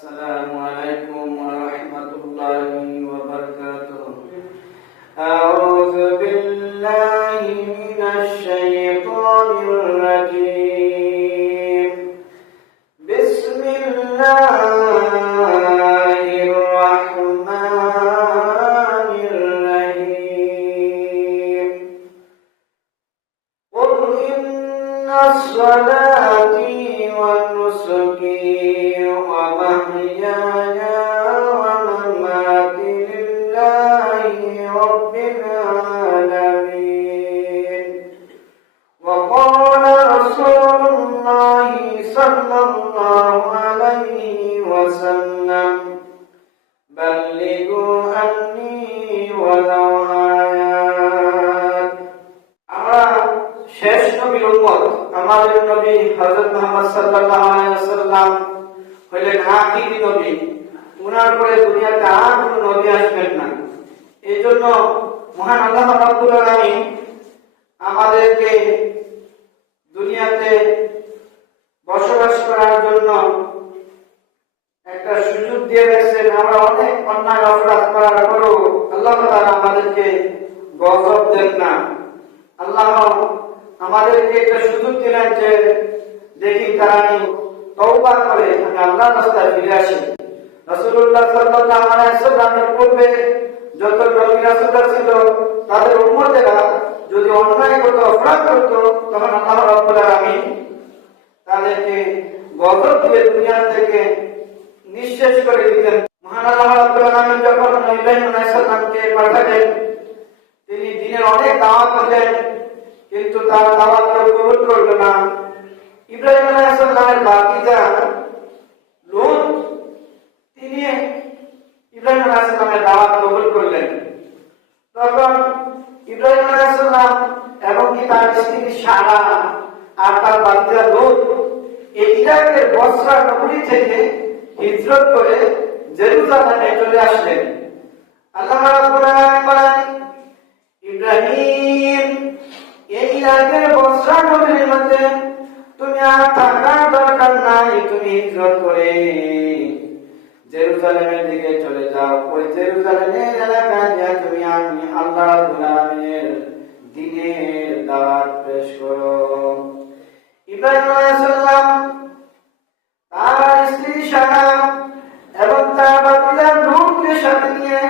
السلام عليكم ورحمة الله وبركاته. أعوذ بالله من الشيطان الرجيم. بسم الله الرحمن الرحيم. قل إن صلاتي ونسكي ومحياي ومماتي لله رب العالمين. وقال رسول الله صلى الله عليه وسلم بلغوا عني ولو آيات. আমরা শেষ নবীর উম্মত, আমাদের নবী হযরত মুহাম্মদ সাল্লাল্লাহু আলাইহি ওয়াসাল্লাম হলেন আখিরি নবী। উনার পরে দুনিয়াতে আর কোনো নবী আসবেন না। এই জন্য মহান আল্লাহ রাব্বুল আলামিন আমাদেরকে দুনিয়াতে বসবাস করার জন্য একটা সুযোগ দিয়ে রেখেছেন। আমরা অনেক অন্যায় অপরাধ করার পরও আল্লাহ তাআলা আমাদেরকে গজব দেন না। আল্লাহ আমাদেরকে একটা সুযোগ দিলেন যে দেখি তারা তওবা করে আমি আল্লাহর রাস্তায় ফিরে আসি। রাসূলুল্লাহ সাল্লাল্লাহু আলাইহি ওয়াসাল্লামের পূর্বে যত নবী রাসূলরা ছিল তাদের উম্মতেরা যদি অন্যায় করত, অপরাধ করত, তখন আল্লাহ রাব্বুল আলামিন তাদেরকে গজব দিয়ে দুনিয়া থেকে নিঃশেষ করে দিতেন। মহান আল্লাহ রাব্বুল আলামিন যখন ইব্রাহিম আলাইহিস সালামকে পাঠালেন, তিনি দ্বীনের অনেক দাওয়াত দিলেন, কিন্তু তার দাওয়াত কবুল করল না। ইব্রাহিম আলাইহিস সালামের ভাতিজা লূত, তিনি ইব্রাহিম আলাইহিস সালামের দাওয়াত কবুল করলেন। তখন ইব্রাহিম আলাইহিস সালাম এবং কি তার স্ত্রী সারা আর তার ভাতিজা লূত এই ইরাকের বসরা নগরী থেকে হিজরত করে জেরুজালেমে চলে আসলেন। আল্লাহ রাব্বুল আলামিন বলেন, ইব্রাহিম, এই ইরাকের বসরা নগরীর মধ্যে তুমি আর থাকার দরকার নাই, তুমি হিজরত করে জেরুজালেমের দিকে চলে যাও। ওই জেরুজালেমের এলাকায় যা তুমি আমি আল্লাহ রাব্বুল আলামিনের দ্বীনের দাওয়াত পেশ করো। ইব্রাহিম আলাইহিস সালাম তার স্ত্রী সারা এবং তার ভাতিজা লূতকে সাথে নিয়ে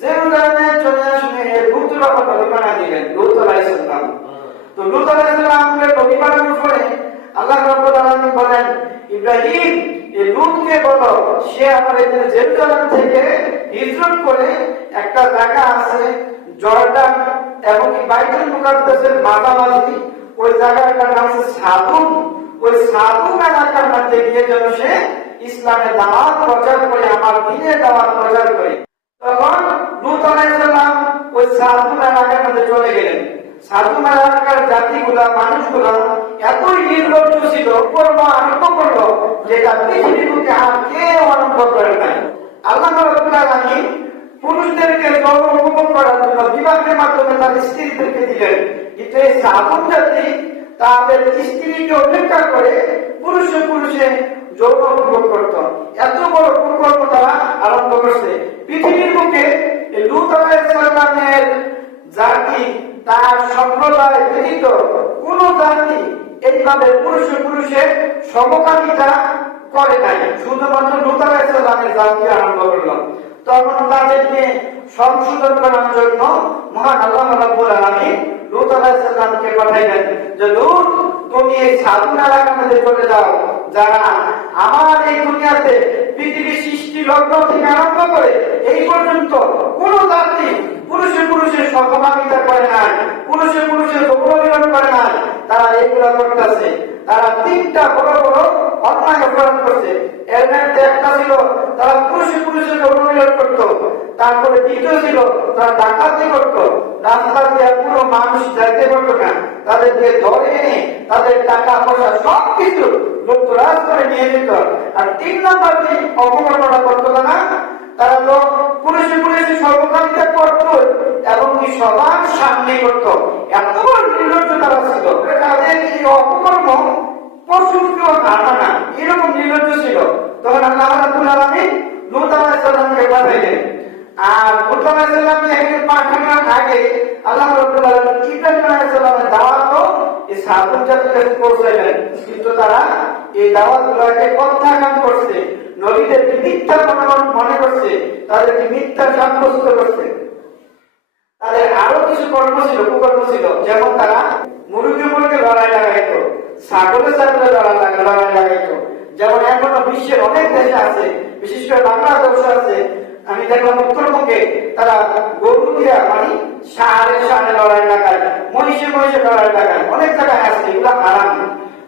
জেরুজালেমে চলে আসলে লূত রবানা দিলেন। লূত আলাইহিস সালাম তো লূত আলাইহিস সালামকে নবী বানানোর পরে আল্লাহ রাব্বুল আলামিন বলেন, ইব্রাহিম, এই লূতকে বলো সে আমাদের জেরুজালেম থেকে হিজরত করে একটা জায়গা আছে জর্ডান এবং বাইতুল মুকাদ্দাসের মাঝামাঝি, ওই জায়গাটার নাম হচ্ছে সাদুম। ওই সাদুম এলাকার মধ্যে গিয়ে যেন সে ইসলামের দাওয়াত প্রচার করে, আমার দ্বীনের দাওয়াত প্রচার করে। তখন লূত আলাইহিস সালাম ওই সাদুম এলাকার মধ্যে চলে গেলেন। সাদুম এলাকার জাতিগুলা, মানুষগুলা এতই নির্লজ্জ ছিল, কর্ম আরম্ভ করলো যেটা পৃথিবীর বুকে আর কেউ আরম্ভ করে নাই। আল্লাহ রাব্বুল আলামিন পুরুষদেরকে যৌন উপভোগ করার জন্য বিবাহের মাধ্যমে তার স্ত্রীদেরকে দিলেন, কিন্তু এই সাদুম জাতি তাদের স্ত্রীকে উপেক্ষা করে পুরুষে পুরুষে যৌন উপভোগ করত। এত বড় কুকর্ম তারা আরম্ভ করছে। পৃথিবীর বুকে লূত আলাইহিস সালামের জাতি, তার সম্প্রদায় ব্যতীত কোন জাতি এইভাবে পুরুষে পুরুষে সমকামিতা করে নাই। শুধুমাত্র লূত আলাইহিস সালামের জাতি আরম্ভ করল। তখন তাদেরকে সংশোধন করার জন্য মহান আল্লাহ রাব্বুল আলামিন লূত আলাইহিস সালামকে পাঠাইলেন যে, লূত, তুমি এই সাদুম এলাকার মধ্যে চলে যাও, যারা আমার এই দুনিয়াতে পৃথিবীর সৃষ্টি লগ্ন থেকে আরম্ভ করে এই পর্যন্ত কোন জাতি পুরুষে পুরুষে সমকামিতা করে নাই, পুরুষে পুরুষে যৌন করে নাই, তারা এইগুলা করতেছে। তারা তিনটা বড় বড় অন্যায় অপরাধ করছে। এর মধ্যে একটা ছিল তারা পুরুষে পুরুষে যৌন মিলন করতো। তারপরে দ্বিতীয় ছিল তারা ডাকাতি করতো, রাস্তা দিয়ে পুরো মানুষ যাইতে পারতো না, তাদেরকে ধরে এনে তাদের টাকা পয়সা সবকিছু লুটতরাজ করে নিয়ে যেত। আর 3 নম্বর যে অপকর্মটা করতো না, তারা তো পুলিশে পুলিশে সর্বকামিতা করতো এবং কি সবার সামনে করতো। এত বড় নির্লজ্জ তারা ছিল। তাদের এই অপকর্ম পশুর কেউ হাঁটা না, এরকম নির্লজ্জ ছিল। তখন আল্লাহ রাব্বুল আলামিন লূত আলাইহিস সালামকে পাঠাইলেন। আর লূত আলাইহিস সালামকে একদিন পাঠানোর আগে আল্লাহ রাব্বুল আলামিন ইব্রাহিম আলাইহিস সালামের দাওয়াতও এই সাহাবুল জাতির কাছে পৌঁছাইলেন, কিন্তু তারা এই দাওয়াতগুলোকে প্রত্যাখ্যান করছে, নবীদেরকে মিথ্যা মনে করছে, তাদেরকে মিথ্যা সাব্যস্ত করছে। তাদের আরো কিছু কর্ম ছিল, কুকর্ম ছিল, যেমন তারা মুরগি লড়াই লাগাইতো, ছাগলের সাথে লড়াই লাগাইতো। যেমন এখনো বিশ্বের অনেক দেশে আছে, বিশেষ করে বাংলাদেশে আছে। আমি দেখলাম উত্তরবঙ্গে তারা গরু দিয়া মানে সারে লড়াই লাগায়, মহিষে লড়াই লাগায়, অনেক জায়গায় আছে, এগুলা হারাম।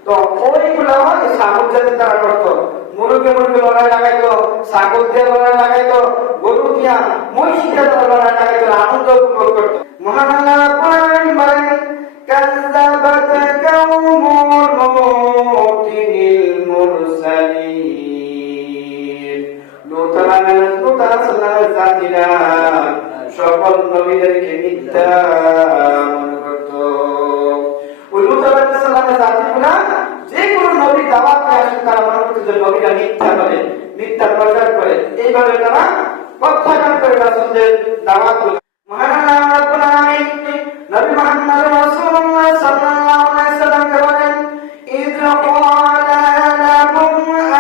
তো ওইগুলো ছাগল জাতি তারা করতো, মুরগি লড়াই লাগাইতো, ছাগল দিয়ে লড়াই লাগাইতো, গরু দিয়া মহিষ দিয়ে তারা লড়াই লাগাইতো, আনন্দ উপভোগ করতো। মহান আল্লাহ কোরআন বলেন, কাযযাবাত কাওমুল লূতিল মুরসালিন। লূত আলাইহিস জাতিরা সকল নবীদেরকে মিথ্যা মনে করত। ওই লূত আলাইহিস সালামের জাতিগুলা যে কোনো নবী দাওয়াত আসে তারা মনে করত যে নবীরা মিথ্যা করে, মিথ্যা প্রচার করে, এইভাবে তারা প্রত্যাখ্যান করে রাসূলদের দাওয়াতগুলো। মহান আল্লাহ রাব্বুল আলামিন নবী মুহাম্মদ রাসূলুল্লাহ সাল্লাল্লাহু আলাইহি সাল্লামকে বলেন, ইয ক্বালা লাহুম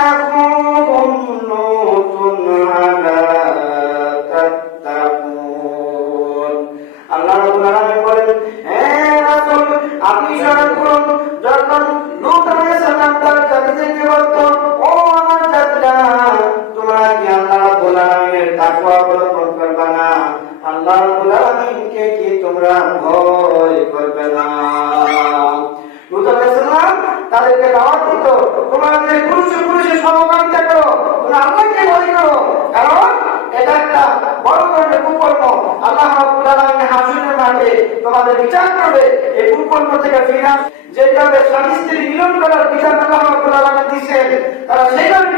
আখুহুম লূতুন আলা তাত্তাকুন। আল্লাহ রাব্বুল আলামিন বলেন, হে রাসূল আপনি স্মরণ করুন যখন লূত আলাইহিস সালাম তার জাতিকে বলতো, ও আমার জাতিরা, তোমরা কি আল্লাহ রাব্বুল আলামিনের তাকওয়া অবলম্বন করবে না? আল্লাহ রাব্বুল আলামিনকে কি তোমরা ভয় করবে না? লূত আলাইহিস সালাম তাদেরকে দাওয়াত দিত, তোমরা যে পুরুষে সমকামিতা করো, তোমরা আল্লাহকে ভয় করো, কারণ এটা একটা বড় ধরনের কুকর্ম। আল্লাহ রাব্বুল আলামিন হাসরের মাঠে তোমাদের বিচার করবে এই কুকর্ম থেকে ফিরে। যেভাবে স্বামী স্ত্রী মিলন করার বিধান আল্লাহ রাব্বুল আলামিন দিয়েছেন, তারা সেইভাবে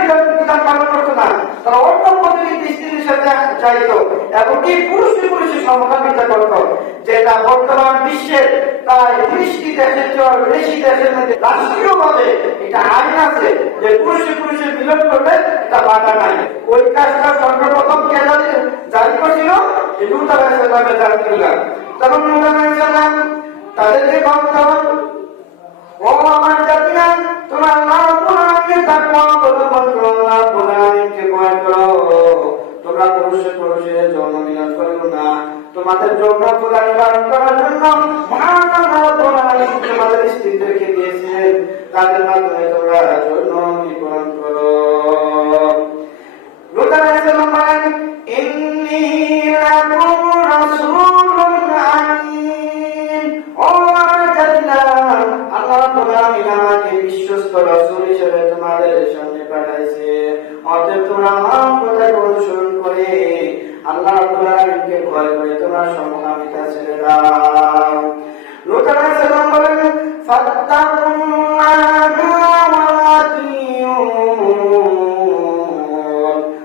বিধান পালন করতো না, তারা অন্য পদ্ধতিতে স্ত্রীর সাথে চাইতো, এমনকি পুরুষে সমকামিতা করতো, যেটা বর্তমান বিশ্বের প্রায় 30টি দেশের চেয়ে বেশি দেশের মধ্যে রাষ্ট্রীয়ভাবে এটা আইন আছে যে পুরুষে মিলন করলে এটা বাধা নাই। ওই কাজটা সর্বপ্রথম কে জারি করেছিল? এই লূত আলাইহিস সালামের জাতিগুলা। তখন লূত আলাইহিস সালাম তাদেরকে বলতো, ও আমার জাতিরা, তোমরা আল্লাহ রাব্বুল আলামিনের তাকওয়া অবলম্বন করো, আল্লাহ রাব্বুল আলামিনকে ভয় করো। তোমরা পুরুষে যৌন মিলন করো না। তোমাদের যৌন ক্ষুধা নিবারণ করার জন্য মহান আল্লাহ রাব্বুল আলামিন তোমাদের স্ত্রীদেরকে দিয়েছেন, তাদের মাধ্যমে তোমরা যৌন নিবারণ করো। লূত আলাইহিস সালাম বলেন, ইন্নী লাকুম রাসূলুন আমিন। ও আমার জাতিরা, আল্লাহ রাব্বুল আলামিন আমাকে বিশ্বস্ত রাসূল হিসেবে তোমাদের সামনে পাঠাইছে। অতএব তোমরা আমার কথা অনুসরণ করে আল্লাহ রাব্বুল আলামিনকে ভয় করে তোমরা সমকামিতা ছেড়ে দাও। লূত আলাইহিস সালাম বলেন, ফাত্তাকুল্লাহা ওয়া আতিউন।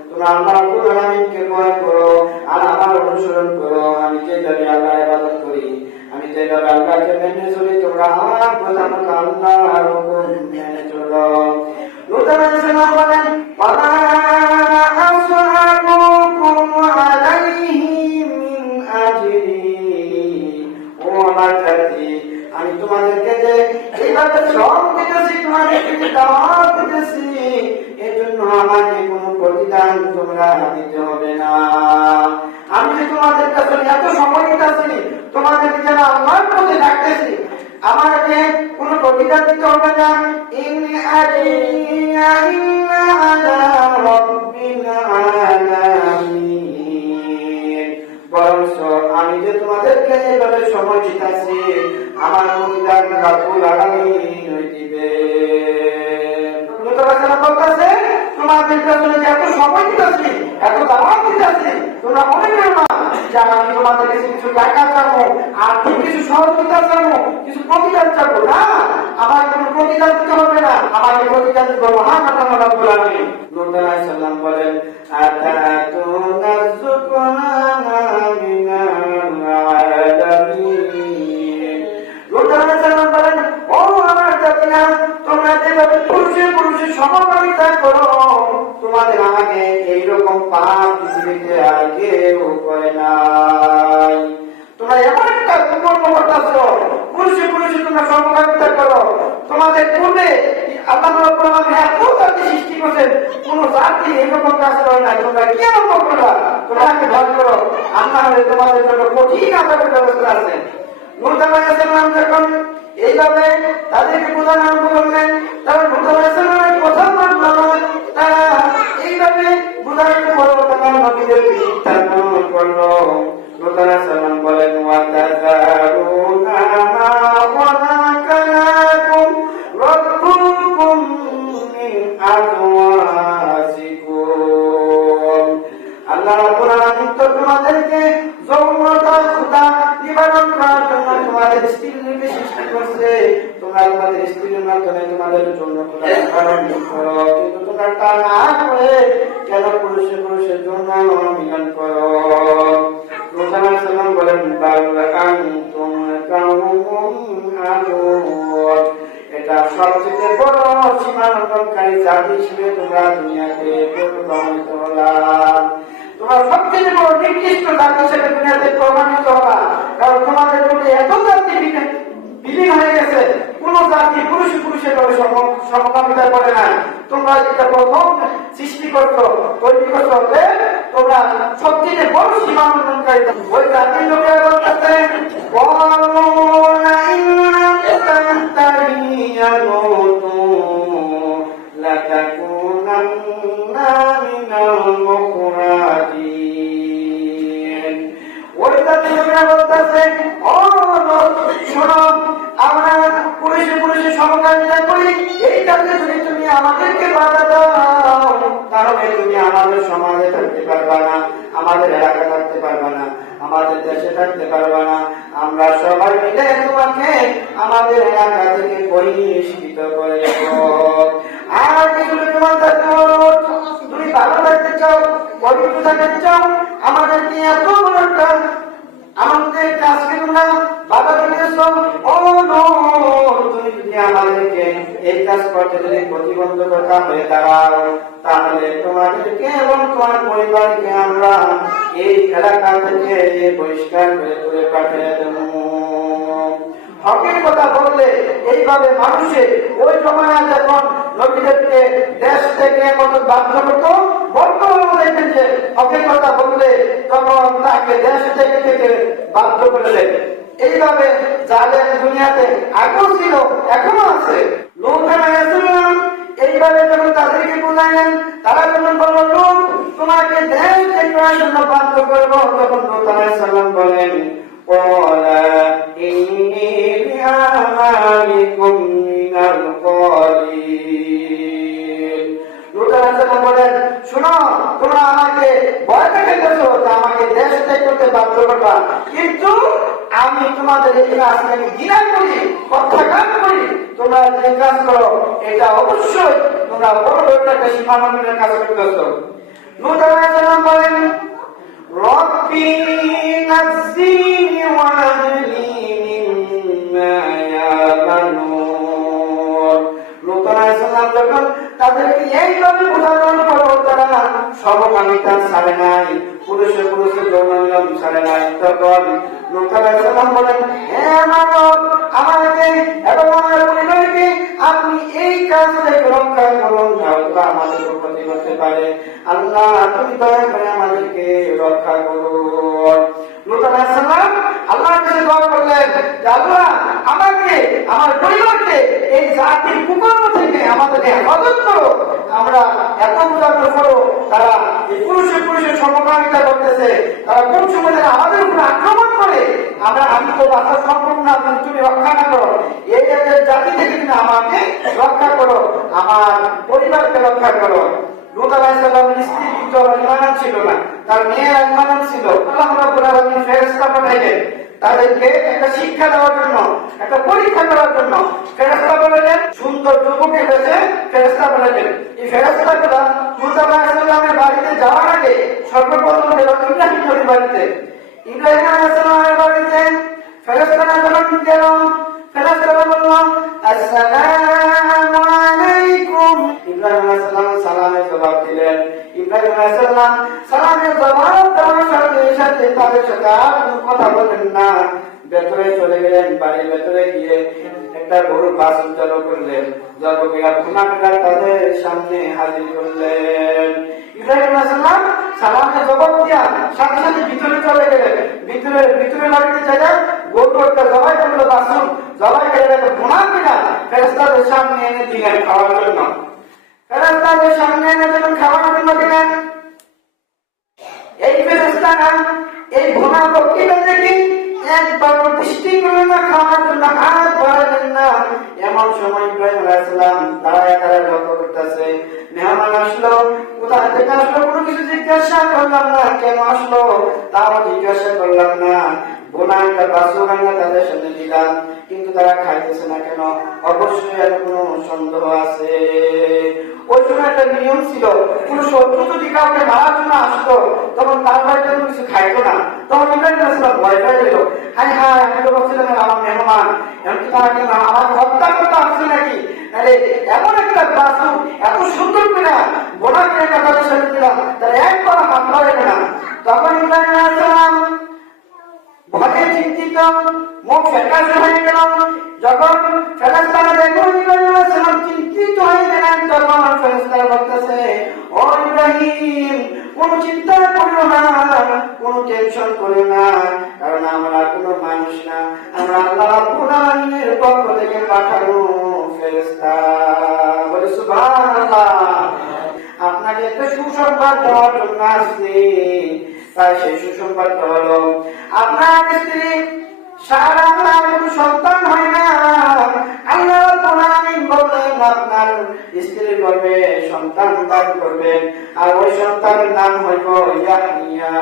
তোমরা আল্লাহ রাব্বুল আলামিনকে ভয় করো আর আমার অনুসরণ করো। আমি যেভাবে আল্লাহর ইবাদত করি, আমি যেভাবে আল্লাহকে মেনে চলি, তোমরা আমার কথা মতো আল্লাহর হুকুম মেনে চলো। লূত আলাইহিস সালাম বলেন, ওয়ালা আসআলুকুম আলাইহি মিন আজরি। ও আমার জাতি, আমি তোমাদেরকে যে এইভাবে শ্রম দিতেছি, তোমাদেরকে যে দাওয়াত দিতেছি, এর জন্য আমাকে কোনো প্রতিদান তোমরা দিতে হবে না। আমি যে তোমাদের কাছে এত সময় দিতেছি, তোমাদেরকে যেন আল্লাহর পথে ডাকতেছি, আমাকে কোনো প্রতিদান দিতে হবে না। ইন আজরিয়া ইল্লা আলা রাব্বিল আলামিন। বরঞ্চ আমি যে তোমাদেরকে এভাবে সময় দিতেছি, আমার প্রতিদান রাব্বুল আলামিন দিবে। লূত আলাইহিস সালাম বলতেছে, তোমাদের কাছে এত সময় দিতেছি, এত দাওয়াত দিতেছি, তোমরা মনে করো না যে আমি তোমাদের কাছে কিছু টাকা চাবো, আর্থিক কিছু সহযোগিতা চাবো, কিছু প্রতিদান চাবো না। আমার কোনো প্রতিদান দিতে হবে না, আমাকে প্রতিদান দিতে মহান আল্লাহ রাব্বুল আলামিন। লূত আলাইহিস সালাম বলেন, আতাতুনা যুকরানা মিনাল আলামিন। লূত আলাইহিস সালাম বলেন, ও আমার জাতিরা, তোমরা যেভাবে পাপ পৃথিবীতে আর কেউ করে নাই। তোমরা এমন একটা কর্ম করতেছো, পুরুষে পুরুষে তোমরা সমকামিতা করো। তোমাদের পূর্বে আল্লাহ রাব্বুল আলামিন এত জাতি সৃষ্টি করেছেন, কোন জাতি এরকম কাজ করে না। তোমরা কি এরকম করলা? তোমরা আমাকে ভয় করো, আল্লাহ তোমাদের জন্য কঠিন আযাবের ব্যবস্থা আছে। নূহ আলাইহিস সালাম যখন এইভাবে তাদেরকে বোঝানো আরম্ভ করলেন, তখন নূহ আলাইহিস সালামের প্রথম মানুষ তারা এইভাবে বোঝানোর পর তারা নবীদের মিথ্যা প্রমাণ করলো। নূহ আলাইহিস সালাম বলেন, ওয়া তাযারুনা মা খালাকালাকুম রাব্বুকুম মিন আযওয়াজিকুম। আল্লাহ রাব্বুল আলামিন তো তোমাদেরকে যৌনতা ক্ষুধা নিবারণ করার জন্য তোমাদের স্ত্রীকে সৃষ্টি করছে। তোমরা তোমাদের স্ত্রীর মাধ্যমে তোমাদের জন্য ক্ষুধা নিবারণ করো, কিন্তু তোমরা তা না করে কেন পুরুষে পুরুষের জন্য মিলন করো? নূহ আলাইহিস সালাম বলেন, বাল আনতুম কাউমুন আদুন। এটা সবচেয়ে বড় সীমা লঙ্ঘনকারী জাতি হিসেবে তোমরা দুনিয়াতে প্রমাণিত হলা। তোমরা সবচেয়ে বড় নিকৃষ্ট জাতি হিসেবে দুনিয়াতে প্রমাণিত হলা, কারণ তোমাদের মধ্যে এত জাতি বিলীন হয়ে গেছে, কোন জাতি পুরুষ পুরুষের সমকামিতা করে নাই। তোমরা যেটা প্রথম সৃষ্টি করছো, তৈরি করছো, তোমরা সবচেয়ে বড় সীমা লঙ্ঘনকারী। ওই জাতির লোকেরা বলতেছে, আমরা পুরুষে পুরুষে সমকামিতা করি, এই কাজে যদি তুমি আমাদেরকে বাধা দাও, তাহলে তুমি আমাদের সমাজে থাকতে পারবা না, আমাদের এলাকা থাকতে পারবা না, আমাদের দেশে থাকতে পারবা না। আমরা সবাই মিলে তোমাকে আমাদের এলাকা থেকে বহিষ্কৃত করে দেব। আর কিছু তোমার তুমি ভালো থাকতে চাও, পবিত্র থাকতে চাও, আমাদেরকে এত বড় একটা আমাদের কাজকে তোমরা বাধা দিতেছ। ও তুমি যদি আমাদেরকে এই কাজ করতে যদি প্রতিবন্ধকতা হয়ে দাঁড়াও, তাহলে তোমাদেরকে এবং তোমার পরিবারকে আমরা এই এলাকা থেকে পরিষ্কার করে তুলে পাঠিয়ে দেব। হকের কথা বললে এইভাবে মানুষের ওই সময় যখন নবীদেরকে দেশ থেকে কত বাধ্য করতো, বর্তমানে দেখেন যে হকের কথা বললে তখন তাকে দেশ থেকে বাধ্য করে দেয়। এইভাবে যাদের দুনিয়াতে আগেও ছিল, এখনো আছে। নূহ আলাইহিস সালাম এইভাবে যখন তাদেরকে বুঝাইলেন, তারা যখন বলল, লোক তোমাকে দেশ থেকে জন্য বাধ্য করবো, তখন নূহ আলাইহিস সালাম বলেন, বলেন, শোনো, তোমরা আমাকে ভয় দেখাইতেছো, আমাকে দেশ ত্যাগ করতে বাধ্য করবা, কিন্তু আমি তোমাদের এই কাজকে আমি ঘৃণা করি, প্রত্যাখ্যান করি। তোমরা যে কাজ করো এটা অবশ্যই তোমরা বড় একটা সীমা লঙ্ঘনের কাজ করতেছো। নূহ আলাইহিস সালাম বলেন, রব্বি নাজ্জিনি ওয়া আহলি মিম্মা ইয়ামানুন। নূহ আলাইহিস সালাম যখন তাদেরকে এইভাবে বোঝানোর পর তারা সমকামিতা ছাড়ে নাই, পুরুষে পুরুষের যৌন মিলন ছাড়ে নাই, তখন নূহ আলাইহিস সালাম বলেন, হে মানব, আমাকে এবং আমার পরিবারকে আপনি এই কাজ থেকে রক্ষা করুন, হয়তো আমাদের ক্ষতি করতে পারে। আল্লাহ তুমি দয়া করে আমাদেরকে রক্ষা করুন। নূহ আলাইহিস সালাম আল্লাহর কাছে দোয়া করলেন, আল্লাহ আমাকে আমার পরিবারকে এই জাতির কুকর্ম থেকে আমাদেরকে হেফাজত করো। আমরা এত বোঝানোর পরও তারা পুরুষে পুরুষের সমকামিতা করতেছে, তারা কোন সময় আমাদের উপর আক্রমণ করে। আমি তো বাধা সম্ভব না, তুমি রক্ষা না করো, এই জাতি থেকে তুমি আমাকে রক্ষা করো, আমার পরিবারকে রক্ষা করো। লূত আলাইহিস সালামের স্ত্রী কিন্তু ইমান ছিল না, তার মেয়ে ইমান ছিল। আল্লাহ রাব্বুল আলামিন ফেরেশতা পাঠাইলেন তাদেরকে একটা শিক্ষা দেওয়ার জন্য, একটা পরীক্ষা করার জন্য। ফেরেশতা বললেন, সুন্দর যুবকের কাছে ফেরেশতা বললেন, এই ফেরেশতাগুলো লূত আলাইহিস সালামের বাড়িতে যাওয়ার আগে সর্বপ্রথম গেল ইব্রাহিম নবীর বাড়িতে। ইব্রাহিম আলাইহিস সালামের বাড়িতে ফেরেশতারা যখন গেল, ফেরেশতারা বলল, আসসালামু আলাইকুম। ইব্রাহিম আলাইহিস সালাম সালামের জবাব দিলেন। ইব্রাহিম আলাইহিস সালাম সালামের জবাব দেওয়ার সাথে সাথে তাদের সাথে আর কোনো কথা বলেন না, ভেতরে চলে গেলেন। বাড়ির ভেতরে গিয়ে একটা গরুর বাছুর জব করলেন, জব করে ভুনা করে তাদের সামনে হাজির করলেন। ইব্রাহিম আলাইহিস সালাম সালামের জবাব দিয়া সাথে সাথে ভিতরে চলে গেলেন। ভিতরে বাড়িতে জায়গা গরু একটা জবাই করলো, বাছুর জবাই করে ভুনা করে ফেরেশতাদের সামনে এনে দিলেন খাওয়ার জন্য। ফেরেশতাদের সামনে এনে যখন খাওয়ানোর জন্য দিলেন, এই ফেরেশতারা এই ভুনা বকরিটা দেখি একবার দৃষ্টি করে না, খাওয়ার জন্য হাত বাড়ালেন না। এমন সময় ইব্রাহিম আলাইহিস সালাম দাঁড়ায় লক্ষ্য করতেছে, মেহমান আসলো, কোথা থেকে আসলো কোনো কিছু জিজ্ঞাসা করলাম না, কেন আসলো তাও জিজ্ঞাসা করলাম না। বোনা একটা বাছুর আনিয়া তাদের সামনে দিলাম, কিন্তু তারা খাইতেছে না কেন? অবশ্যই আর কোনো সন্দেহ আছে। ওই সময় একটা নিয়ম ছিল, কোন শত্রু যদি কাউকে মারার জন্য আসতো তখন তার বাড়িতে কোনো কিছু খাইতো না। তখন ইব্রাহিম আলাইহিস সালাম ভয় পেয়ে গেল, হায় হায় আমি তো বলছিলাম আমার মেহমান, এমনকি তারা কেন আমাকে হত্যা করতে আসছে নাকি? আরে এমন একটা বাছুর এত সুন্দর করে বোনাকে তাদের সামনে দিলাম, তারা একবার হাত বাড়াবে না। তখন ইব্রাহিম আলাইহিস সালাম ভয়ে চিন্তিত, মুখ ফ্যাকাশে হয়ে গেল। যখন ফেরেশতারা দেখলো ইব্রাহিম আলাইহিস সালাম চিন্তিত হয়ে গেলেন, তখন ফেরেশতারা বলতেছে, ও ইব্রাহিম কোনো চিন্তা করিও না, কোনো টেনশন করিও না, কারণ আমরা কোনো মানুষ না, আমরা আল্লাহ রাব্বুল আলামিনের পক্ষ থেকে পাঠানো ফেরেশতা। বলে সুবহানাল্লাহ। আপনাকে একটা সুসংবাদ দেওয়ার জন্য আসছি। তাই সেই সুসংবাদটা হলো, আপনার স্ত্রী সারা কোনো সন্তান হয় না। আল্লাহ রাব্বুল আলামিন বলেন আপনার স্ত্রীর গর্ভে সন্তান দান করবেন, আর ওই সন্তানের নাম হইব ইয়াহইয়া।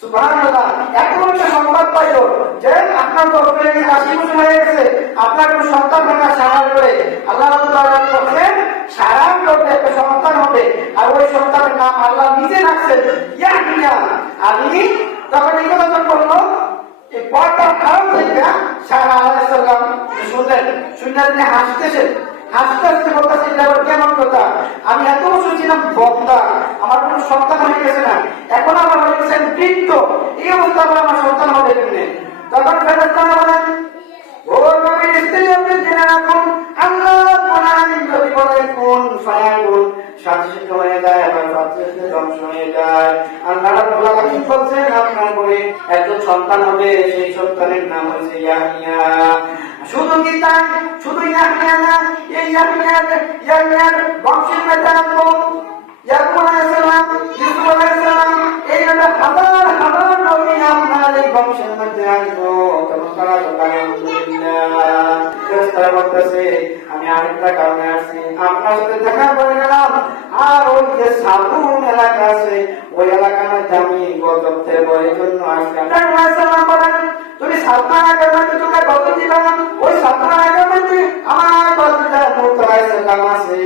সুবহানাল্লাহ। এখন একটা সংবাদ পাইল যে আপনার গর্ভে 80 বছর হয়ে গেছে, আপনার কোনো সন্তান হয় না। সারার করে আল্লাহ রাব্বুল আলামিন বলেন সারার গর্ভে একটা সন্তান হবে, আর ওই সন্তানের নাম আল্লাহ নিজে রাখছেন ইয়াহইয়া। আমি তখন এই কথা যখন বললো, এই পর্দার কারণ থেকে সারা আলাইহিস সালাম শুনলেন, শুনে তিনি হাসতেছেন, হাসতে হাসতে বলতেছে, এটা আবার কেমন কথা? আমি এত বছর ছিলাম বক্তা, আমার কোনো সন্তান হয়ে গেছে না, এখন আমার হয়ে গেছেন বৃদ্ধ, এই অবস্থা আবার আমার সন্তান হবে কেমনে? তখন ফেরেশতারা বলেন, ও নবীর স্ত্রী আপনি জেনে রাখুন, আল্লাহ রাব্বুল আলামিন যদি বলেন কুন ফায়াকুন, সাথে সাথে হয়ে যায়, আবার সাথে সাথে ধ্বংস হয়ে যায়। আল্লাহ রাব্বুল আলামিন বলছেন আপনার ঘরে একজন সন্তান হবে, সেই সন্তানের নাম হচ্ছে ইয়াহইয়া। শুধু কি তাই? শুধু ইয়াহইয়া না, এই ইয়াহইয়ার বংশের মেয়েটা আনবো, ইয়াকুব আলাইহিস সালাম, ইউসুফ আলাইহিস সালাম, এই হাজার হাজার নবী আপনার এই বংশের মধ্যে আসবো। তখন তারা তো আলহামদুলিল্লাহ ফেরেশতারা বলতেছে, আমি আরেকটা কারণে আসছি, আপনার সাথে দেখা করে গেলাম, আর ওই যে সাবুন এলাকা আছে ওই এলাকার মধ্যে আমি গজব দেব, এই জন্য আসলাম। বলেন তুমি সাবুন এলাকার মধ্যে তোমরা গজব দিবা, ওই সাবুন এলাকার মধ্যে আমার বাতিজা মুত আলাইহিস সালাম আছে,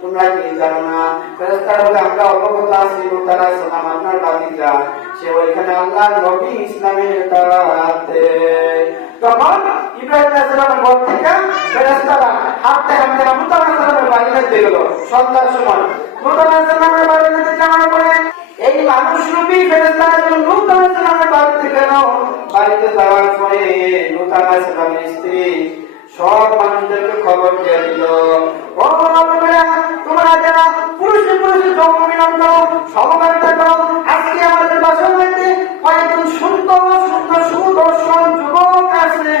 তোমরা কি জানো না? ফেরেশতারা বলে আমরা অবগত আছি, মুত আলাইহিস সালাম আপনার বাতিজা, সে ওইখানে আল্লাহর নবী ইসলামের দাওয়াত দেয়। তখন ইব্রাহিম আলাইহিস সালামের ঘর থেকে ফেরেশতারা হাঁটতে হাঁটতে মুত আলাইহিস সালামের বাড়ি মধ্যে গেল। সন্ধ্যার সময় মুত আলাইহিস সালামের বাড়ি মধ্যে যাওয়ার পরে এই মানুষ রূপী ফেরেশতারা যখন মুত আলাইহিস সালামের বাড়িতে গেল, বাড়িতে যাওয়ার পরে মুত আলাইহিস সালামের স্ত্রী সব মানুষদেরকে খবর দিয়ে দিল, ও লোকেরা তোমরা যারা পুরুষে পুরুষে যৌন মিলন করো, সমকামিতা করো, আজকে আমাদের বাসার মধ্যে কয়েকজন সুন্দর সুন্দর সুদর্শন যুবক আছে,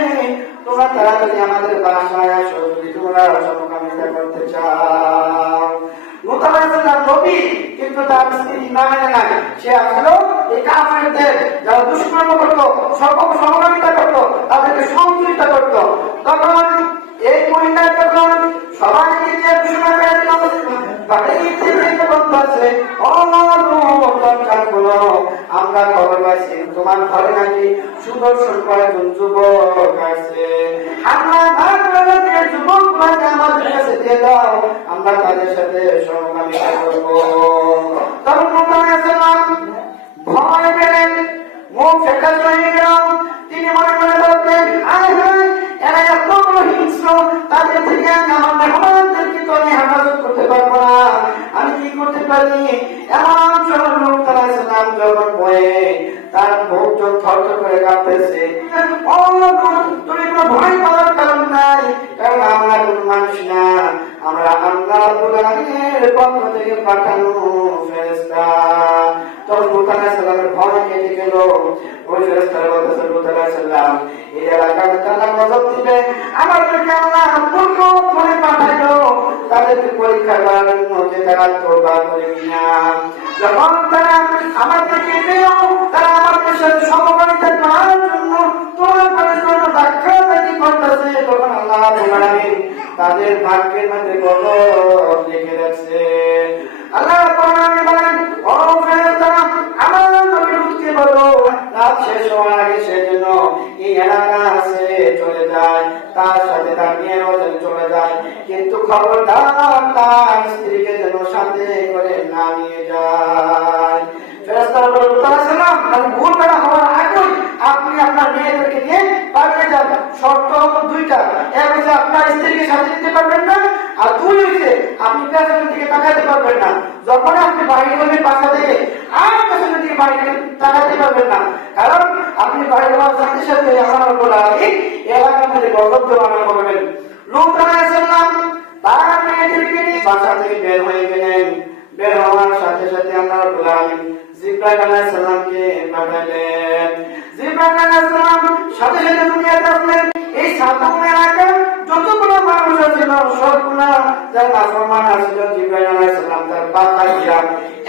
তোমরা তাড়াতাড়ি আমাদের বাসায় আসো যদি তোমরা সমকামিতা করতে চাও। মুত আলাইহিস সালাম নবী, কিন্তু তার স্ত্রী না মেনে নাই। সে আসলো এই কাফেরদের যারা দুষ্কর্ম করতো, সমকামিতা করতো, তাদেরকে সহযোগিতা করতো। তখন এই মহিলা যখন সবাইকে নিয়ে ঘোষণা করে দিল, আমরা খবর পাইছি তোমার ঘরে নাকি সুদর্শন কয়েকজন যুবক আছে, যুবক আমাদের কাছে দিয়ে দাও, আমরা তাদের সাথে সমকামিতা করবো। তখন ভয় পেলেন, মুখ ফ্যাকাশে হয়ে গেল। তিনি মনে মনে বলতেন, আয় হায় এরা এত বড় হিংস্র, তাদের থেকে আমার মেহমানদেরকে তো আমি হেফাজত করতে পারবো না, আমি কি করতে পারি। এমন সময় লূত আলাইহিস সালাম যখন ভয়ে তার বুক থরথর করে কাঁপতেছে, ও লূত, তুমি কোনো ভয় পাওয়ার কারণ নাই, কারণ আমরা কোন মানুষ না, আমরা আল্লাহ রাব্বুল আলামিনের পক্ষ থেকে পাঠানো ফেরেশতা। তখন লূত আলাইহিস সালামের ভয় কেটে গেল। ওই ফেরেশতারা বলতেছে, লূত আলাইহিস সালাম, এই এলাকাতে আল্লাহ গজব দিবে, আমাদেরকে আল্লাহ পূর্ণ করে পাঠাইলো তাদেরকে পরীক্ষা করার জন্য যে তারা তওবা করে কিনা। যখন তারা আমাদেরকে পেল, তারা আমাদের সাথে সমকামিতা করার জন্য তোমার করার জন্য ধাক্কাধাক্কি করতেছে, তখন আল্লাহ রাব্বুল আলামিন তাদের ভাগ্যের মধ্যে গজব লিখে রাখছে। আল্লাহ রাব্বুল আলামিন বলেন, ও ফেরেশতারা, আমার নবী লূতকে বলো রাত শেষ হওয়ার আগে সে যেন এই এলাকা ছেড়ে চলে যায়, তার সাথে তার মেয়েও যেন চলে যায়, কিন্তু খবরদার তার স্ত্রীকে যেন সাথে করে না নিয়ে যায়। ফেরেশতারা বলল, সালাম ভুল করা হওয়ার আগেই আপনি আপনার মেয়েদেরকে নিয়ে পালিয়ে যান। শর্ত দুইটা, এক হচ্ছে আপনার স্ত্রীকে সাথে নিতে পারবেন না, আর দুই হচ্ছে আপনি পেছনের দিকে তাকাতে পারবেন না। যখন আপনি বাইরে হবেন বাসা থেকে, আর পেছনের দিকে বাইরে তাকাতে পারবেন না, কারণ আপনি বাইরে হওয়ার সাথে সাথে আমার বলা এলাকার মধ্যে গজব দেওয়া করবেন। লূত আলাইহিস সালাম তার মেয়েদেরকে নিয়ে বাসা থেকে বের হয়ে গেলেন। বের হওয়ার সাথে সাথে আল্লাহ রাব্বুল আলামিন জিবরাইল আলাইহিস সালামকে পাঠালেন। জিবরাইল আলাইহিস সালাম সাথে সাথে দুনিয়াতে আসলেন। এই সাতম এলাকার যতগুলো মানুষ ছিল সবগুলা যারা নাফরমান ছিল, জিবরাইল আলাইহিস সালাম তার বাসায় গিয়া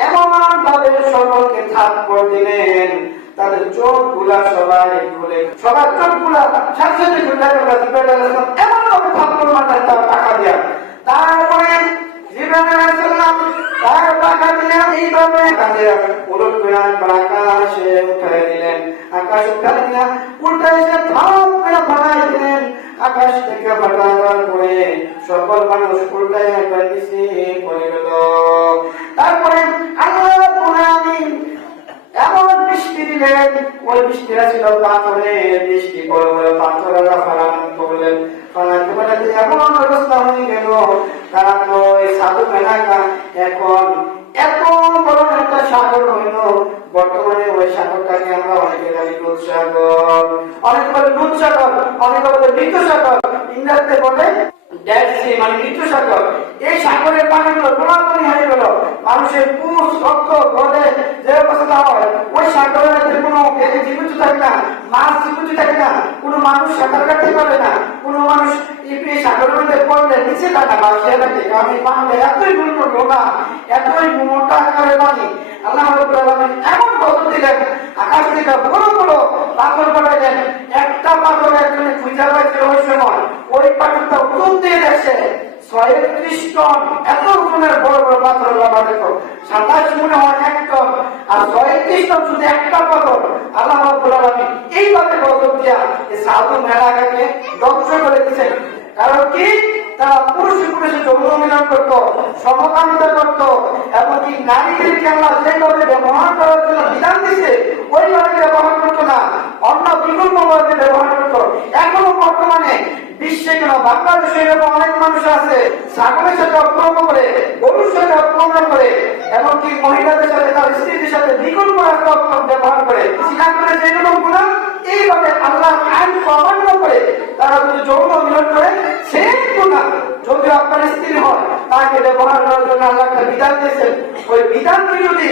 এমন ভাবে সকলকে থাপ্পড় দিলেন, তাদের চোখগুলা সবাই খুলে, সবার চোখগুলা সাথে সাথে খুলে গেল। জিবরাইল আলাইহিস সালাম এমন ভাবে থাপ্পড় মারলেন তার টাকা দিয়া। তারপরে জিবরাইল আলাইহিস সালাম তার টাকা দিয়ে এইভাবে তাদের উলট করে আকাশে উঠাই দিলেন। আকাশ উঠাই দিয়া উল্টা এসে ধাপ করে ফাটাই দিলেন। আকাশ থেকে ফাটাবার পরে সকল মানুষ উল্টায় একবার নিচে পড়ে গেল। তারপরে আল্লাহ রাব্বুল আলামিন এমন বৃষ্টি দিলেন, ওই বৃষ্টিটা ছিল পাথরের বৃষ্টি, বড় বড় পাথর আল্লাহ ফালান করলেন। ফালাতে ফালাতে এমন অবস্থা হয়ে গেল, তারা তো এই সাধু এলাকা এখন এত বড় একটা সাগর হইল। বর্তমানে ওই সাগরটাকে আমরা অনেকে জানি দুধ সাগর, অনেক বলে দুধ সাগর, অনেক বলে মৃত সাগর, ইংরেজিতে বলে ডেড সি, মানে মৃত্যু সাগর। এই সাগরের পানিগুলো গোলাপানি হয়ে গেল। মানুষের পুষ রক্ত গলে যে অবস্থা হয়, ওই সাগরের মধ্যে কোনো জীবিত থাকে না, মাছ জীবিত থাকে না, কোনো মানুষ সাঁতার কাটতে পারে না, কোনো মানুষ এই সাগরের মধ্যে পড়লে নিচে থাকে না, সে থাকে। কারণ এই পানিটা এতই নোনা, এতই মোটা আকারের পানি। আল্লাহ রাব্বুল আলামিন এমন গজব দিলেন, আকাশ থেকে বড় বড় পাথর পাঠাইলেন। একটা পাথর একজনে খুঁজে পাইছে ওই সময়, ওই পাথরটা উত্তর দিয়ে দেখছে 36 টন। এত ওজনের বড় বড় পাথর পাঠাইত, 27 মনে হয় 1 টন, আর 36 টন শুধু একটা পাথর। আল্লাহ রাব্বুল আলামিন এইভাবে গজব দিয়া এই সাধু এলাকাকে ধ্বংস করে দিয়েছেন। কারণ কি, তারা পুরুষে পুরুষে যৌন মিলন করত, সমকামিতা করত, এমনকি নারীদেরকে আল্লাহ যেভাবে ব্যবহার করার জন্য বিধান দিচ্ছে ওইভাবে ব্যবহার করতো না, অন্য বিকল্প ভাবে ব্যবহার করতো। এখনো বর্তমানে বিশ্বে কেন বাংলাদেশে এরকম অনেক মানুষ আছে, ছাগলের সাথে অপকর্ম করে, গরুর সাথে অপকর্ম করে, এমনকি মহিলাদের সাথে তার স্ত্রীদের সাথে বিকল্প ব্যবহার করে, চিনা করে যেরকম গুণা এইভাবে আল্লাহ আইন অমান্য করে তারা যদি যৌন মিলন করে, সে গুণা যদি আপনার স্ত্রী হয় তাকে ব্যবহার করার জন্য আল্লাহ একটা বিধান দিয়েছেন। ওই বিধানটি যদি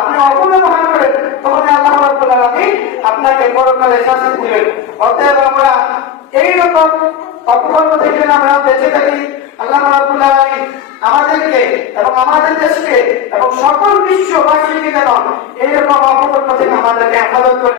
আপনি অপব্যবহার করেন, তখন আল্লাহ রাব্বুল আলামিন আপনাকে পরকালে শাস্তি দিবেন। অতএব আমরা এইরকম অপকর্ম থেকে আমরা বেঁচে থাকি। আল্লাহ রাব্বুল আলামিন আমাদেরকে এবং আমাদের দেশকে এবং সকল বিশ্ববাসীকে যেন এইরকম অপকর্ম থেকে আমাদেরকে হেফাজত করে।